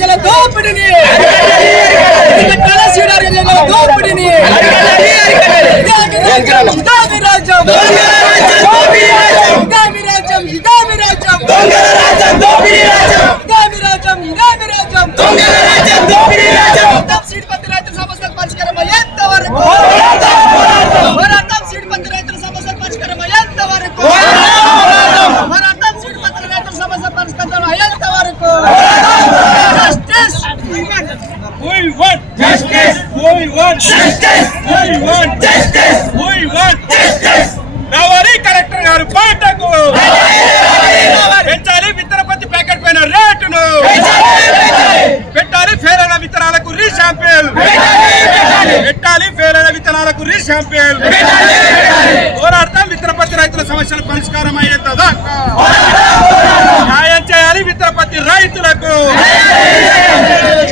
ಗೆಲ್ಲ ದೋಪಿಡಿನಿ ಕಳಸಿಡಾರ ಗೆಲ್ಲ ದೋಪಿಡಿನಿ ರಾಜ బయటకు పెంచాలి విత్తన పత్తి ప్యాకెట్ పైన రేటును. పెట్టాలి ఫెయిల్ అయిన విత్తనాలకు రీశాంపిల్ పెట్టాలి ఫెయిల్ అయిన విత్తనాలకు రీశాంపిల్ పోరాడతాం విత్తన పత్తి రైతుల సమస్యల పరిష్కారం అయ్యేదా న్యాయం చేయాలి విత్తన పత్తి రైతులకు.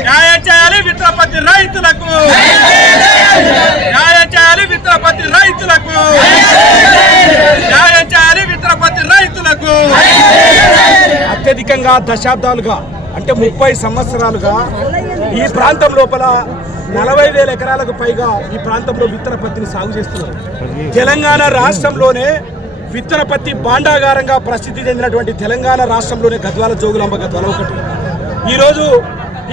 న్యాయం చేయాలి విత్తన పత్తి రైతులకు. న్యాయం చేయాలి విత్తన పత్తి రైతులకు. న్యాయం రైతులకు. అత్యధికంగా దశాబ్దాలుగా అంటే ముప్పై సంవత్సరాలుగా ఈ ప్రాంతం లోపల నలభై వేల ఎకరాలకు పైగా ఈ ప్రాంతంలో విత్తన పత్తిని సాగు చేస్తున్నారు. తెలంగాణ రాష్ట్రంలోనే విత్తన పత్తి బాండాగారంగా ప్రసిద్ధి చెందినటువంటి తెలంగాణ రాష్ట్రంలోనే గద్వాల జోగులాంబ గద్వాల ఒకటి. ఈరోజు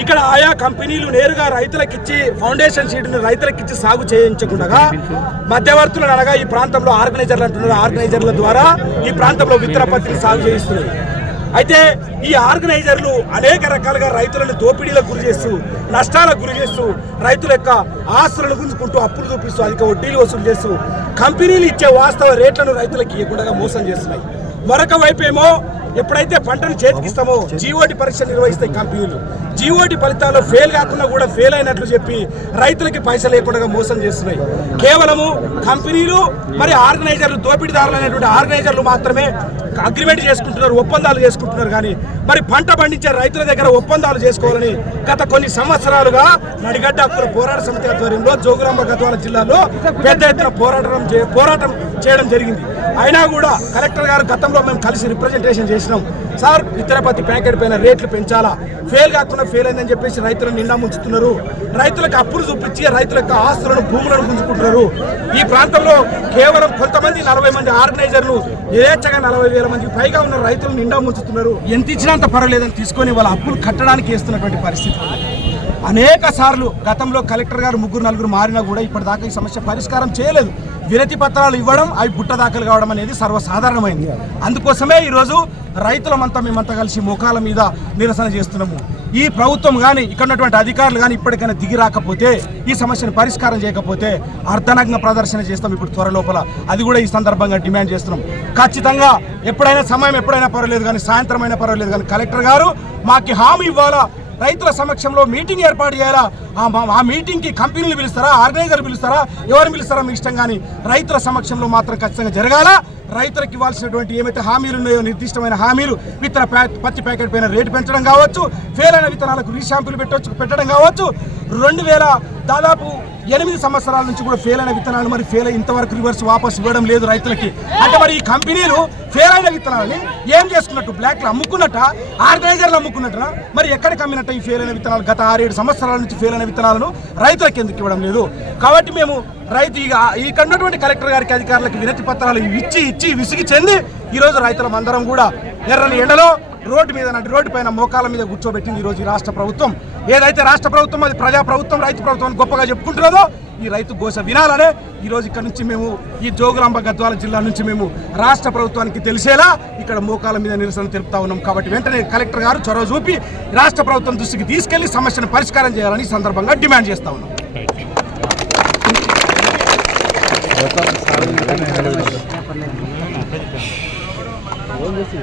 ఇక్కడ ఆయా కంపెనీలు నేరుగా రైతులకిచ్చి ఫౌండేషన్ సీడ్ని రైతులకిచ్చి సాగు చేయించకుండా మధ్యవర్తులను అనగా ఈ ప్రాంతంలో ఆర్గనైజర్లు అంటున్నారు. ఆర్గనైజర్ల ద్వారా ఈ ప్రాంతంలో విత్తన పత్తిని సాగు చేయిస్తున్నారు. అయితే ఈ ఆర్గనైజర్లు అనేక రకాలుగా రైతులను దోపిడీలకు గురి చేస్తూ నష్టాలకు గురి చేస్తూ రైతుల యొక్క ఆస్తులను గుంజుకుంటూ అప్పులు చూపిస్తూ అధిక వడ్డీలు వసూలు చేస్తూ కంపెనీలు ఇచ్చే వాస్తవ రేట్లను రైతులకు ఇవ్వకుండా మోసం చేస్తున్నాయి. మరొక వైపు ఏమో ఎప్పుడైతే పంటను చేతికిస్తామో జీఓటి పరీక్ష నిర్వహిస్తాయి కంపెనీలు. జీఓటి ఫలితాల్లో ఫెయిల్ కాకుండా కూడా ఫెయిల్ అయినట్లు చెప్పి రైతులకి పైసలు లేకుండా మోసం చేస్తున్నాయి. కేవలము కంపెనీలు మరి ఆర్గనైజర్లు దోపిడీదారులు అనేటువంటి ఆర్గనైజర్లు మాత్రమే అగ్రిమెంట్ చేసుకుంటున్నారు ఒప్పందాలు చేసుకుంటున్నారు కానీ మరి పంట పండించే రైతుల దగ్గర ఒప్పందాలు చేసుకోవాలని గత కొన్ని సంవత్సరాలుగా నడిగడ్డ హక్కుల పోరాట సమితి ఆధ్వర్యంలో జోగురాంబ గద్వాల జిల్లాలో పెద్ద ఎత్తున పోరాటం చే- పోరాటం చేయడం జరిగింది. అయినా కూడా కలెక్టర్ గారు గతంలో మేము కలిసి రిప్రజెంటేషన్ చేసినాం. సార్ ఇతరపతి ప్యాకెట్ పైన రేట్లు పెంచాలా? ఫెయిల్ కాకుండా ఫెయిల్ అయిందని చెప్పేసి రైతులను నిండా ముంచుతున్నారు. రైతులకు అప్పులు చూపించి రైతుల యొక్క ఆస్తులను భూములను గుంజుకుంటున్నారు ఈ ప్రాంతంలో కేవలం కొంతమంది నలభై మంది ఆర్గనైజర్లు యథేచ్ఛగా నలభై వేల మందికి పైగా ఉన్న రైతులు నిండా ముంచుతున్నారు. ఎంత ఇచ్చినంత పర్వాలేదని తీసుకొని వాళ్ళ అప్పులు కట్టడానికి వేస్తున్నటువంటి పరిస్థితి అనేక సార్లు గతంలో కలెక్టర్ గారు ముగ్గురు నలుగురు మారినా కూడా ఇప్పటిదాకా ఈ సమస్య పరిష్కారం చేయలేదు. వినతి పత్రాలు ఇవ్వడం అవి బుట్ట దాఖలు కావడం అనేది సర్వసాధారణమైంది. అందుకోసమే ఈరోజు రైతులమంతా మేమంతా కలిసి మోకాల మీద నిరసన చేస్తున్నాము. ఈ ప్రభుత్వం కానీ ఇక్కడ ఉన్నటువంటి అధికారులు కానీ ఇప్పటికైనా దిగి రాకపోతే ఈ సమస్యను పరిష్కారం చేయకపోతే అర్ధనగ్న ప్రదర్శన చేస్తాం ఇప్పుడు త్వర లోపల. అది కూడా ఈ సందర్భంగా డిమాండ్ చేస్తున్నాం. ఖచ్చితంగా ఎప్పుడైనా సమయం ఎప్పుడైనా పర్వాలేదు కానీ సాయంత్రం అయినా పర్వాలేదు కానీ కలెక్టర్ గారు మాకు హామీ ఇవ్వాలా? రైతుల సమక్షంలో మీటింగ్ ఏర్పాటు చేయాలా? ఆ మీటింగ్కి కంపెనీలు పిలుస్తారా? ఆర్గనైజర్ పిలుస్తారా? ఎవరు పిలుస్తారా మీ ఇష్టం కానీ? రైతుల సమక్షంలో మాత్రం ఖచ్చితంగా జరగాల. రైతులకు ఇవ్వాల్సినటువంటి ఏమైతే హామీలు ఉన్నాయో నిర్దిష్టమైన హామీలు విత్తన పత్తి ప్యాకెట్ పైన రేటు పెంచడం కావచ్చు ఫెయిల్ అయిన విత్తనాలకు రీషాంపులు పెట్టవచ్చు పెట్టడం కావచ్చు. రెండు వేల దాదాపు ఎనిమిది సంవత్సరాల నుంచి కూడా ఫెయిల్ అయిన విత్తనాలు మరి ఫెయిల్ అయి ఇంతవరకు రివర్స్ వాపస్ ఇవ్వడం లేదు రైతులకి. అంటే మరి ఈ కంపెనీలు ఫెయిల్ అయిన విత్తనాలని ఏం చేసుకున్నట్టు? బ్లాక్లు అమ్ముకున్నట్ట? ఆర్గనైజర్లు అమ్ముకున్నట్ట మరి ఎక్కడికి కమ్మినట్ట ఈ ఫెయిల్ అయిన విత్తనాలు? గత ఆరేడు సంవత్సరాల నుంచి ఫెయిల్ అయిన విత్తనాలను రైతులకు ఎందుకు ఇవ్వడం లేదు? కాబట్టి మేము రైతు ఇక ఇక్కడ ఉన్నటువంటి కలెక్టర్ గారికి అధికారులకు వినతి పత్రాలు ఇచ్చి ఇచ్చి విసిగి చెంది ఈరోజు రైతులం అందరం కూడా ఎర్రని ఎండలో రోడ్డు మీద రోడ్డు పైన మోకాల మీద కూర్చోబెట్టింది ఈ రోజు రాష్ట్ర ప్రభుత్వం. ఏదైతే రాష్ట్ర ప్రభుత్వం అది ప్రజా ప్రభుత్వం రైతు ప్రభుత్వం గొప్పగా చెప్పుకుంటున్నదో ఈ రైతు గోస వినాలనే ఈ రోజు ఇక్కడ నుంచి మేము ఈ జోగులాంబ గద్వాల జిల్లా నుంచి మేము రాష్ట్ర ప్రభుత్వానికి తెలిసేలా ఇక్కడ మోకాల మీద నిరసన తెలుపుతా ఉన్నాం. కాబట్టి వెంటనే కలెక్టర్ గారు చొరవ చూపి రాష్ట్ర ప్రభుత్వం దృష్టికి తీసుకెళ్ళి సమస్యను పరిష్కారం చేయాలని సందర్భంగా డిమాండ్ చేస్తా ఉన్నాం. ఫోన్ చేసి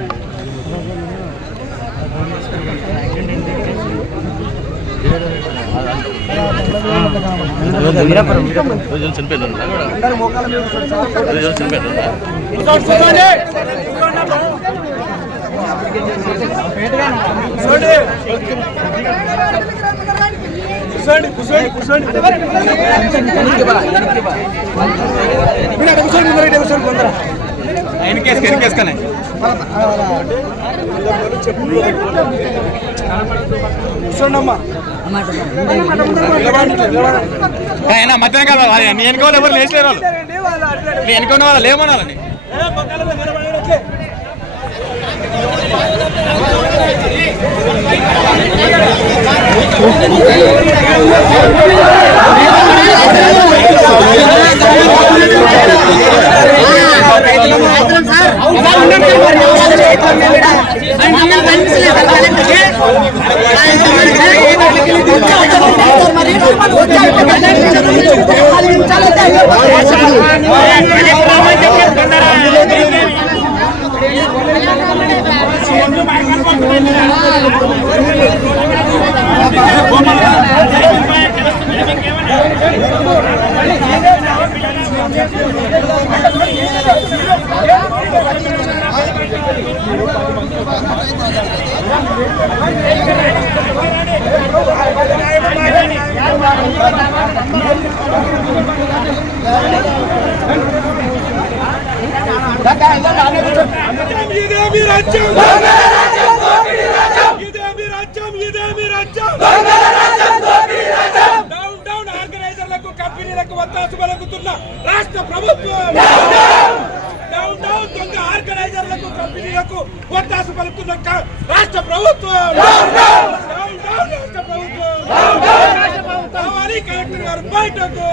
కూర్చోండి కూర్చోండి కూర్చోండి కూర్చోండి కూర్చోండి కూర్చోండి నిలబడండి, నిలబడండి. ఆయన మధ్యాహ్నం కాదు నీ వాళ్ళు ఎవరు లేచలేరు వాళ్ళు. నీ వెనుక ఉన్న వాళ్ళు లేమనాలని. ఏ, పక్కన నిలబడండి, ఓకే. ఇదేమి రాజ్యం ఇదేమి రాజ్యం ఇదేమి రాజ్యం డౌన్ డౌన్ ఆర్గనైజర్లకు కంపెనీలకు వత్తాసు పలుకుతున్న రాష్ట్ర ప్రభుత్వం కంపెనీలకు వత్తాసు పలుకుతున్న క- రాష్ట్ర ప్రభుత్వం. డౌన్ డౌన్ రాష్ట్ర ప్రభుత్వం కావాలి కలెక్టర్ గారు బయటకు.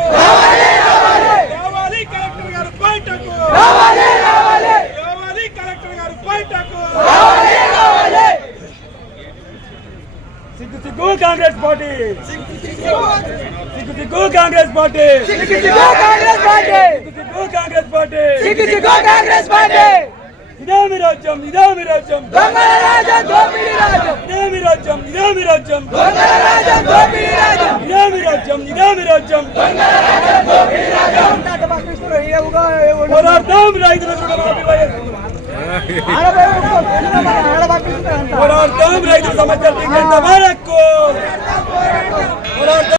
కావాలి కలెక్టర్ గారు బయటకు. కావాలి కలెక్టర్ గారు బయటకు. సిగ్గు సిగ్గు కాంగ్రెస్ పార్టీ. సిగ్గు సిగ్గు కాంగ్రెస్ పార్టీ. సిగ్గు సిగ్గు కాంగ్రెస్ పార్టీ. సిగ్గు సిగ్గు కాంగ్రెస్ పార్టీ. ఇదే మీ రాజ్యం ఇదే మీ రాజ్యం దొంగల రాజ్యం? దోపిడీ రాజ్యం. రాజ్యం ఇదే మీ రాజ్యం దొంగల రాజ్యం. దోపిడీ రాజ్యం ఇదే మీ రాజ్యం? ఇదే మీ రాజ్యం. పోరాడతాం రైతుల పోరాడతాం రైతుల సమస్యలు తీర్చేంత వరకు పోరాడతాం.